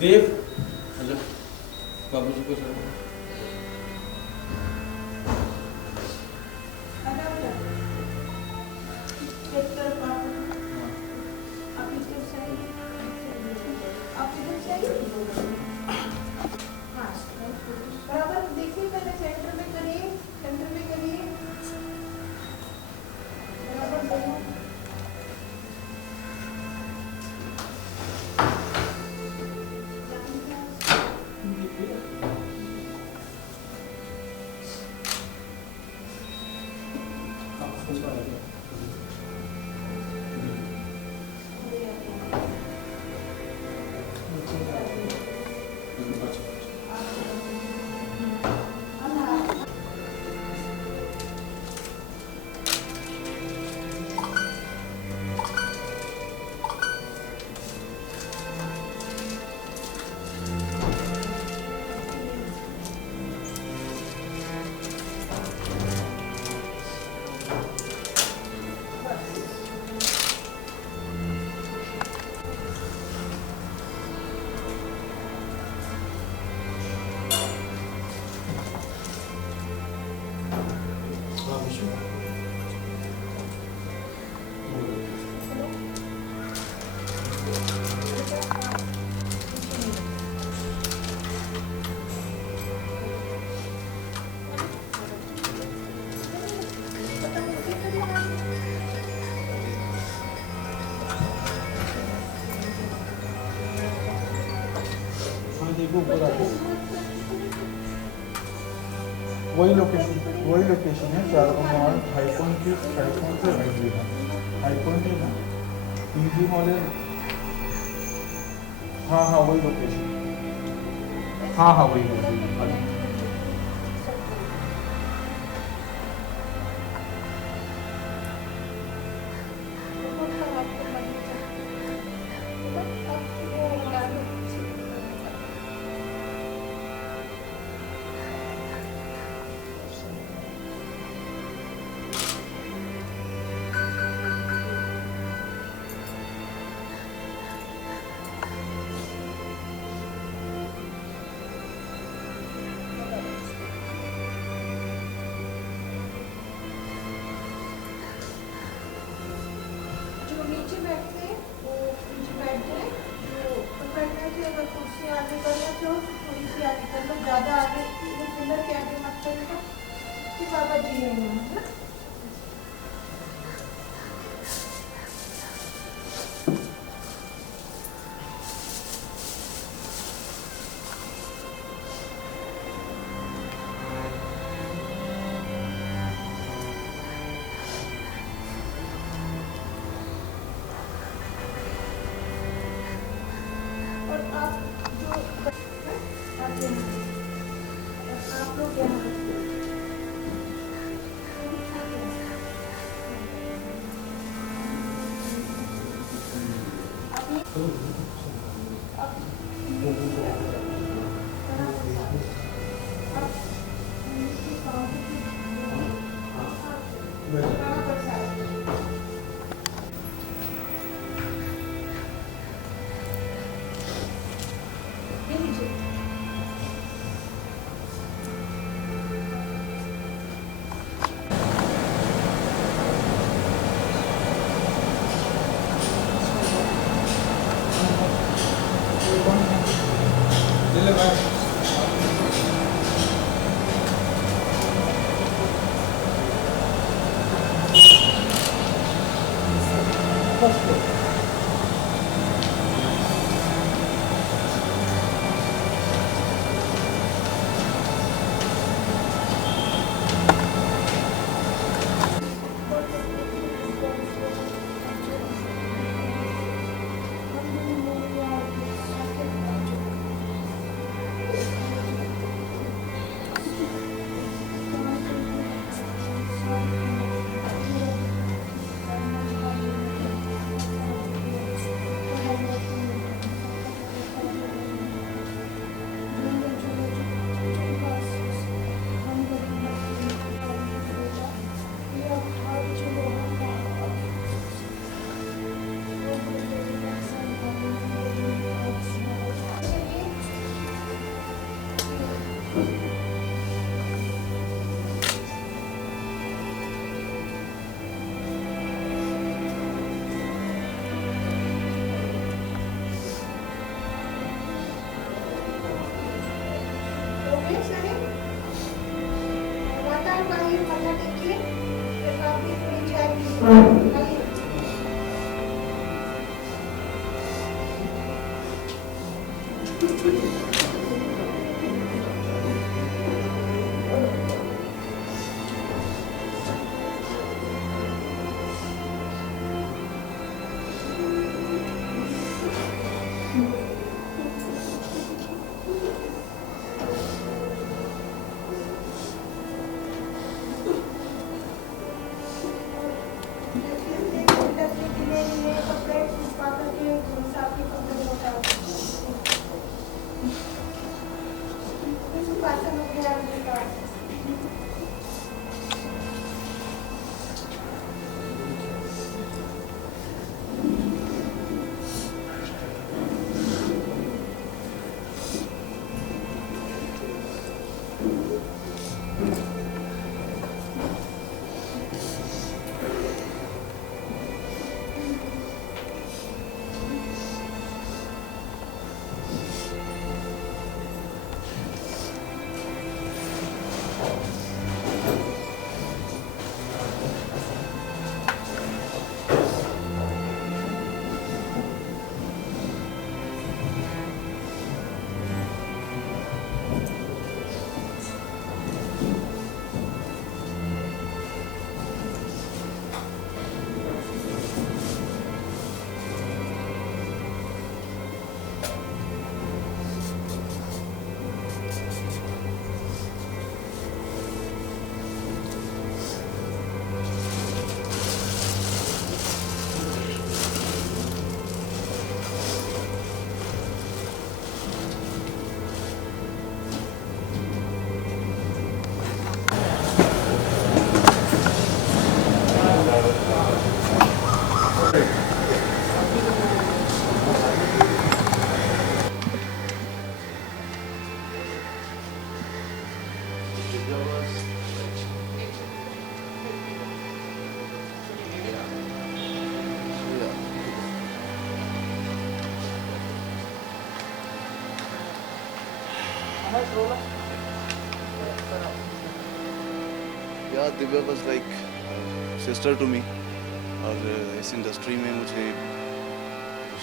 देव अच्छा बाबू जी को सर बराबर देखिए, पहले सेंटर में करिए, सेंटर में करिए, बराबर दोनों। देखो ऊपर आके वही लोकेशन है 4 हाई पॉइंट से राइट लेना। हाई पॉइंट है ना पीजी मॉडल। हाँ हाँ वही लोकेशन। हाँ हाँ वही लोकेशन। नीचे बैठते हैं वो नीचे बैठ जाए, जो पकड़ना है कि अगर कुर्सी आगे करना चाहो तो थोड़ी सी आगे कर लो, ज़्यादा आगे वो पिलर के आगे मत करेगा कि बाबा जी है ना। और आप जो आप लोग यहाँ Yeah, Divya was like sister to me. और इस इंडस्ट्री में मुझे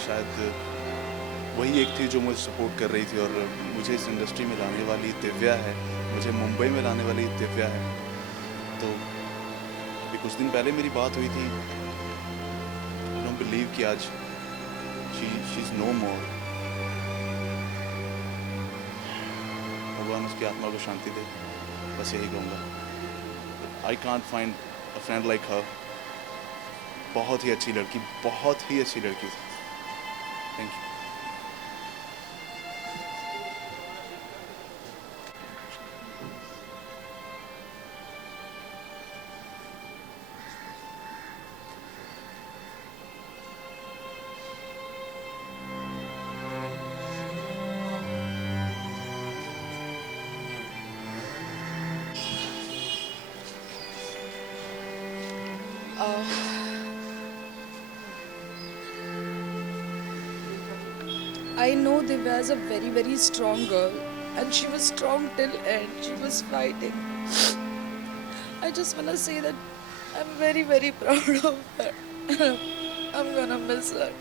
शायद वही एक थी जो मुझे सपोर्ट कर रही थी, और मुझे इस इंडस्ट्री में लाने वाली दिव्या है, मुझे मुंबई में लाने वाली दिव्या है। तो अभी कुछ दिन पहले मेरी बात हुई थी, आई डोंट बिलीव कि आज शी इज़ नो मोर। भगवान उसकी आत्मा को शांति दे, बस यही कहूँगा। I can't find a friend like her. बहुत ही अच्छी लड़की, बहुत ही अच्छी लड़की थी। Thank you. I know Divya is a very, very strong girl, and she was strong till end. She was fighting. I just wanna say that I'm very, very proud of her. I'm gonna miss her.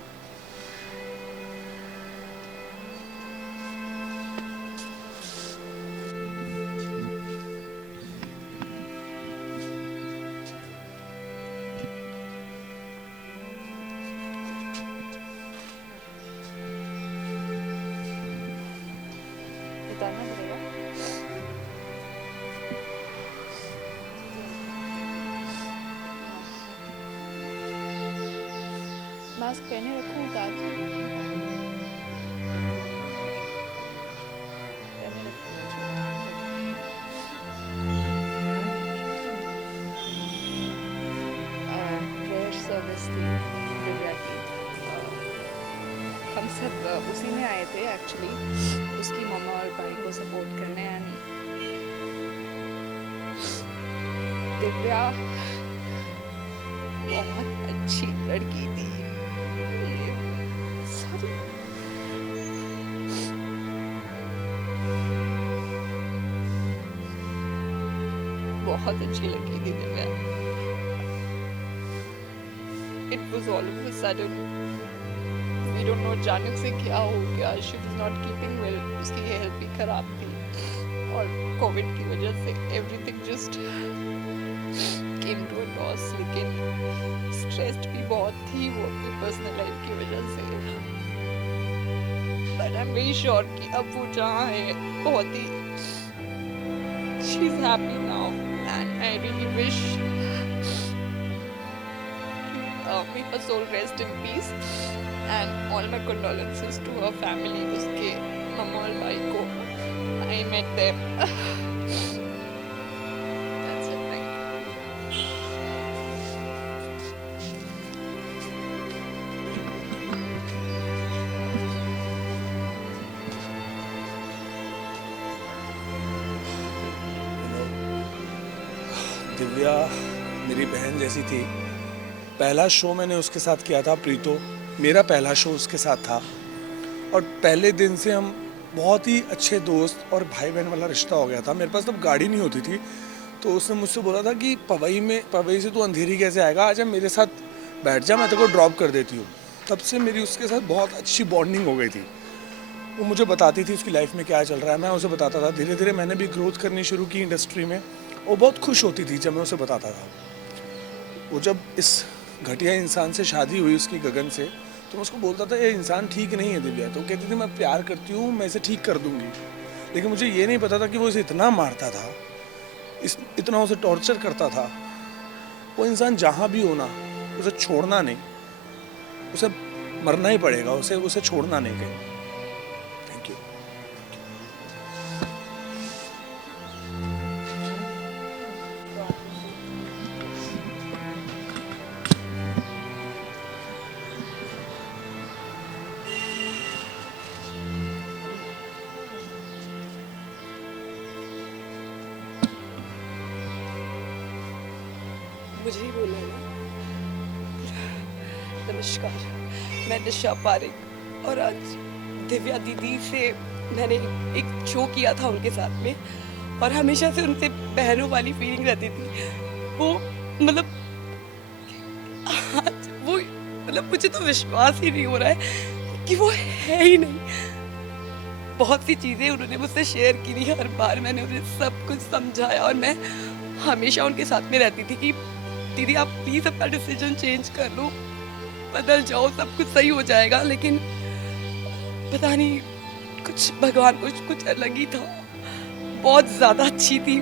उतारना पड़ेगा। Mask पहने रखूं उतार दूं? पहने रखूं। Prayer service थी दिव्या की। हम सब उसी में आए थे एक्चुअली, उसकी मम्मा और भाई को सपोर्ट करने। एंड दिव्या बहुत अच्छी लड़की थी। सॉरी, बहुत अच्छी लड़की थी Divya. It was all of a sudden we don't know अचानक से क्या हो गया, she was not keeping well, उसकी हेल्थ भी खराब थी और कोविड की वजह से everything just came to a loss. लेकिन स्ट्रेस्ड भी बहुत थी वो अपनी पर्सनल लाइफ की वजह से, but I am very sure कि अब वो जहाँ है बहुत ही she is happy now and I really wish may her soul rest in peace and all my condolences to her family, उसके मम्मा और भाई को। I met them. That's it, thank you. Divya मेरी बहन जैसी थी। पहला शो मैंने उसके साथ किया था, प्रीतो, मेरा पहला शो उसके साथ था और पहले दिन से हम बहुत ही अच्छे दोस्त और भाई बहन वाला रिश्ता हो गया था। मेरे पास तब गाड़ी नहीं होती थी तो उसने मुझसे बोला था कि पवई से तू अंधेरी कैसे आएगा, आजा मेरे साथ बैठ जा, मैं तेरे को ड्रॉप कर देती हूँ। तब से मेरी उसके साथ बहुत अच्छी बॉन्डिंग हो गई थी। वो मुझे बताती थी उसकी लाइफ में क्या चल रहा है, मैं उसे बताता था। धीरे धीरे मैंने भी ग्रोथ करनी शुरू की इंडस्ट्री में। वो बहुत खुश होती थी जब मैं उसे बताता था। वो जब इस घटिया इंसान से शादी हुई उसकी, गगन से, तो मैं उसको बोलता था ये इंसान ठीक नहीं है दिव्या, तो कहती थी मैं प्यार करती हूँ, मैं इसे ठीक कर दूंगी। लेकिन मुझे ये नहीं पता था कि वो इसे इतना मारता था, इतना उसे टॉर्चर करता था। वो इंसान जहाँ भी हो ना, उसे छोड़ना नहीं, उसे मरना ही पड़ेगा, उसे छोड़ना नहीं कहीं। Thank you. मुझे ही बोलना है ना। नमस्कार, मैं निशा पारिक और आज दिव्या दीदी से मैंने एक शो किया था उनके साथ में और हमेशा से उनसे बहनों वाली फीलिंग रहती थी। वो मतलब आज वो मतलब मुझे तो विश्वास ही नहीं हो रहा है कि वो है ही नहीं। बहुत सी चीज़ें उन्होंने मुझसे शेयर की थी, हर बार मैंने उन्हें सब कुछ समझाया और मैं हमेशा उनके साथ में रहती थी कि दीदी आप प्लीज़ अपना डिसीजन चेंज कर लो, बदल जाओ, सब कुछ सही हो जाएगा। लेकिन पता नहीं कुछ भगवान कुछ अलग ही था। बहुत ज़्यादा अच्छी थी,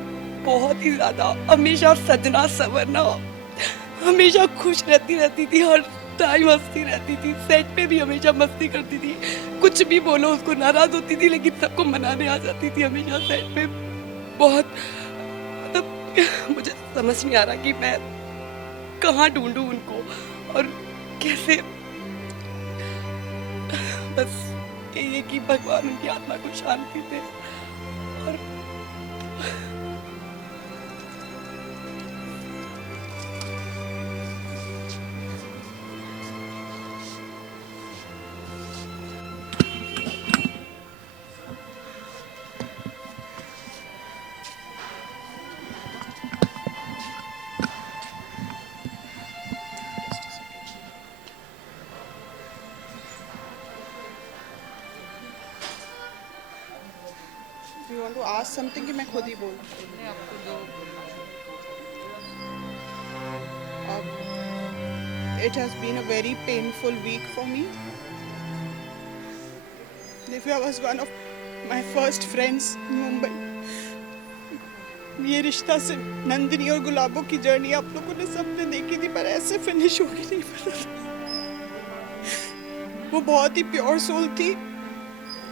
बहुत ही ज़्यादा, हमेशा सजना संवरना, हमेशा खुश रहती थी, हर टाइम हंसती रहती थी, सेट पे भी हमेशा मस्ती करती थी। कुछ भी बोलो उसको नाराज़ होती थी लेकिन सबको मनाने आ जाती थी हमेशा सेट पे। बहुत मतलब मुझे समझ नहीं आ रहा कि मैं कहाँ ढूंढूं उनको और कैसे। बस ये कि भगवान उनकी आत्मा को शांति दे। और You want to ask something कि मैं खुद ही बोल? It has been a very painful week for me. Divya was one of my first friends in Mumbai. ये रिश्ता से नंदिनी और गुलाबों की जर्नी आप लोगों ने सबने देखी थी, पर ऐसे फिनिश होगी नहीं पता था। वो बहुत ही प्योर सोल थी,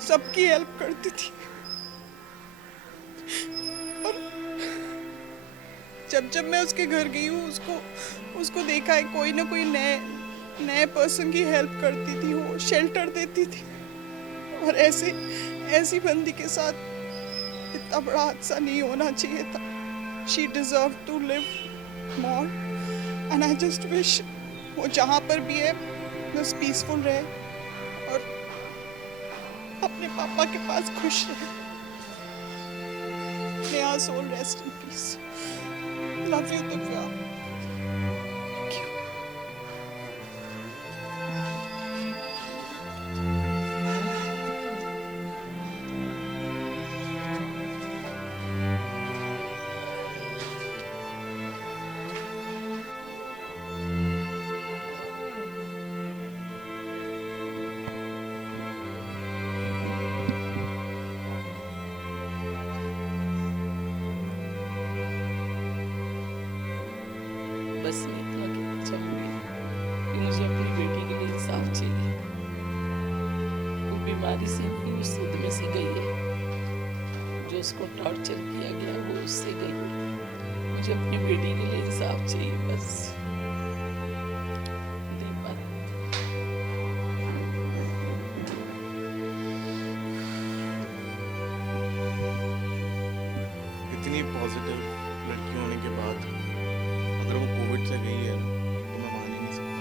सबकी हेल्प करती थी। और जब मैं उसके घर गई हूँ, उसको देखा है, कोई ना कोई नए पर्सन की हेल्प करती थी, वो शेल्टर देती थी। और ऐसी बंदी के साथ इतना बड़ा हादसा नहीं होना चाहिए था। She deserved to live more and I just wish वो जहाँ पर भी है बस पीसफुल रहे और अपने पापा के पास खुश रहे। May her soul rest in peace. Love you, Divya. Thank you. बस मैं इतना कहना चाहूँगी कि मुझे अपनी बेटी के लिए इंसाफ चाहिए। वो बीमारी से नहीं, वो सदमे से गई है। जो उसको टॉर्चर किया गया वो उससे गई है। मुझे अपनी बेटी के लिए इंसाफ चाहिए बस। इतनी पॉजिटिव लड़की होने के बाद अगर वो कोविड से गई है ना तो मैं मान ही नहीं सकता।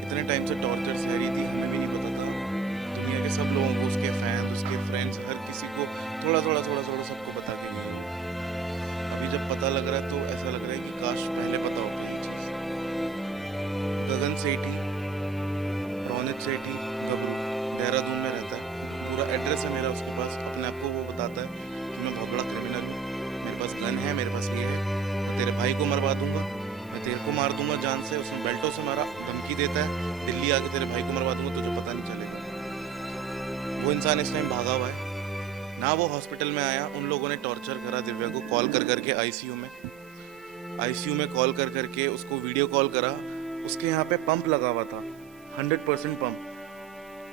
इतने टाइम से टॉर्चर सह रही थी, हमें भी नहीं पता था। दुनिया के सब लोगों को, उसके फैंस, उसके फ्रेंड्स, हर किसी को थोड़ा थोड़ा सबको बता के गई। अभी जब पता लग रहा है तो ऐसा लग रहा है कि काश पहले पता होता ये चीज़। गगन सेठी, रोनित सेठी, गबरू, देहरादून में रहता है। पूरा एड्रेस है मेरा उसके पास। अपने आप को वो बताता है कि मैं बहुत बड़ा क्रिमिनल हूँ, मेरे पास गन है, मेरे पास ये है, मैं तेरे भाई को मरवा दूंगा, मैं तेरे को मार दूंगा जान से। उसने बेल्टों से मारा, धमकी देता है, दिल्ली आके तेरे भाई को मरवा दूंगा, तुझे पता नहीं चलेगा। वो इंसान इस टाइम भागा हुआ है ना। वो हॉस्पिटल में आया, उन लोगों ने टॉर्चर करा दिव्या को, कॉल कर करके आईसीयू में कॉल कर करके उसको वीडियो कॉल करा। उसके यहाँ पे पंप लगा हुआ था, 100% पंप,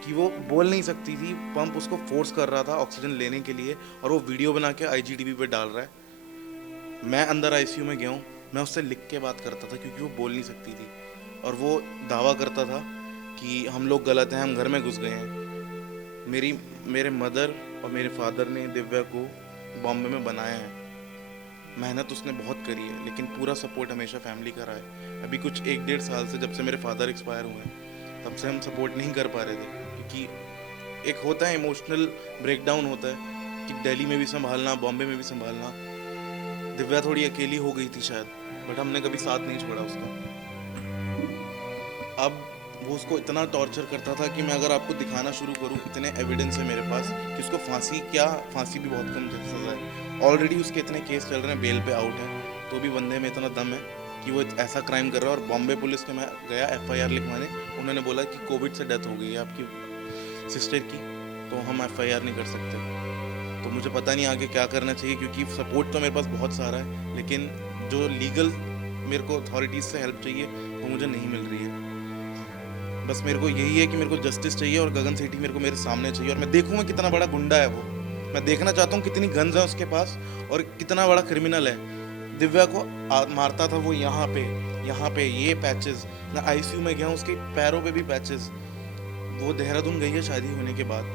कि वो बोल नहीं सकती थी। पंप उसको फोर्स कर रहा था ऑक्सीजन लेने के लिए, और वो वीडियो बना के IGTV पे डाल रहा है। मैं अंदर ICU में गया हूँ, मैं उससे लिख के बात करता था क्योंकि वो बोल नहीं सकती थी। और वो दावा करता था कि हम लोग गलत हैं, हम घर में घुस गए हैं। मेरे मदर और मेरे फादर ने दिव्या को बॉम्बे में बनाया है। मेहनत उसने बहुत करी है, लेकिन पूरा सपोर्ट हमेशा फैमिली का रहा है। अभी कुछ 1-1.5 साल से, जब से मेरे फादर एक्सपायर हुए हैं, तब से हम सपोर्ट नहीं कर पा रहे थे। क्योंकि एक होता है इमोशनल ब्रेकडाउन होता है कि दिल्ली में भी संभालना, बॉम्बे में भी संभालना। दिव्या थोड़ी अकेली हो गई थी शायद, बट हमने कभी साथ नहीं छोड़ा उसका। अब वो उसको इतना टॉर्चर करता था कि मैं अगर आपको दिखाना शुरू करूं, इतने एविडेंस है मेरे पास कि उसको फांसी भी बहुत कम सजा है। ऑलरेडी उसके इतने केस चल रहे हैं, बेल पे आउट है, तो भी बंदे में इतना दम है कि वो ऐसा क्राइम कर रहा है। और बॉम्बे पुलिस के मैं गया FIR लिखवाने, उन्होंने बोला कि कोविड से डेथ हो गई है आपकी सिस्टर की, तो हम FIR नहीं कर सकते। तो मुझे पता नहीं आगे क्या करना चाहिए, क्योंकि सपोर्ट तो मेरे पास बहुत सारा है, लेकिन जो लीगल मेरे को अथॉरिटीज़ से हेल्प चाहिए वो मुझे नहीं मिल रही है। बस मेरे को यही है कि मेरे को जस्टिस चाहिए, और गगन सेठी मेरे को मेरे सामने चाहिए। और मैं देखूंगा कितना बड़ा गुंडा है वो, मैं देखना चाहता हूँ कितनी गन्स है उसके पास और कितना बड़ा क्रिमिनल है। दिव्या को मारता था वो यहाँ पे ये पैचेस, मैं ICU में गया हूँ, उसके पैरों पे भी पैचेस। वो देहरादून गई है शादी होने के बाद,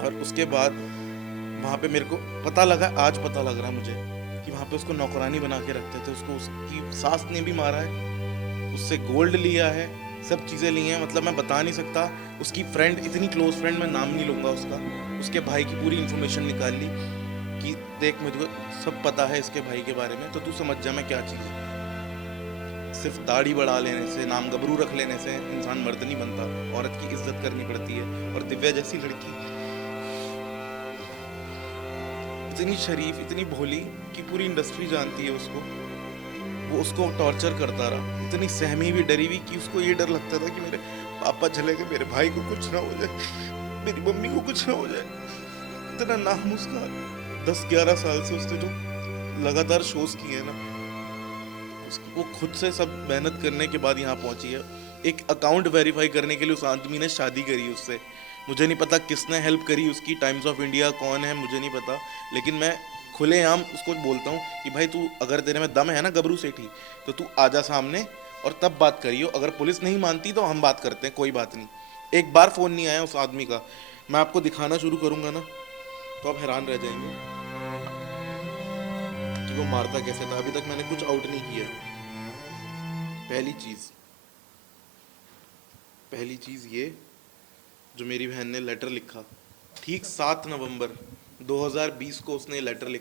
और उसके बाद वहाँ पे मेरे को पता लगा, आज पता लग रहा है मुझे कि वहाँ पे उसको नौकरानी बना के रखते थे। उसको उसकी सास ने भी मारा है, उससे गोल्ड लिया है, सब चीज़ें ली हैं। मतलब मैं बता नहीं सकता। उसकी फ्रेंड, इतनी क्लोज फ्रेंड, मैं नाम नहीं लूँगा उसका, उसके भाई की पूरी इन्फॉर्मेशन निकाल ली कि देख मुझे सब पता है इसके भाई के बारे में, तो तू समझ जा मैं क्या चीज़ हूँ। सिर्फ दाढ़ी बढ़ा लेने से, नाम गबरू रख लेने से इंसान मर्द नहीं बनता, औरत की इज्जत करनी पड़ती है। और दिव्या जैसी लड़की इतनी शरीफ, इतनी भोली कि पूरी इंडस्ट्री जानती है उसको, वो उसको टॉर्चर करता रहा। इतनी सहमी हुई, डरी हुई कि उसको ये डर लगता था कि मेरे पापा चले गए, मेरे भाई को कुछ ना हो जाए, मेरी मम्मी को कुछ ना हो जाए। इतना नाम उसका 10-11 साल से उसने जो लगातार शोज किए हैं ना, वो खुद से सब मेहनत करने के बाद यहाँ पहुंची है। एक अकाउंट वेरीफाई करने के लिए उस आदमी ने शादी करी उससे। मुझे नहीं पता किसने हेल्प करी उसकी, टाइम्स ऑफ इंडिया कौन है मुझे नहीं पता, लेकिन मैं खुलेआम उसको बोलता हूँ कि भाई तू, अगर तेरे में दम है ना गबरू सेठी, तो तू आजा सामने और तब बात करियो। अगर पुलिस नहीं मानती तो हम बात करते हैं, कोई बात नहीं। एक बार फ़ोन नहीं आया उस आदमी का। मैं आपको दिखाना शुरू करूँगा ना तो आप हैरान रह जाएंगे कि वो मारता कैसे था। अभी तक मैंने कुछ आउट नहीं किया। पहली चीज़ ये जो मेरी बहन ने लेटर लिखा, ठीक 7 नवंबर 2020 को उसने लेटर लिखा।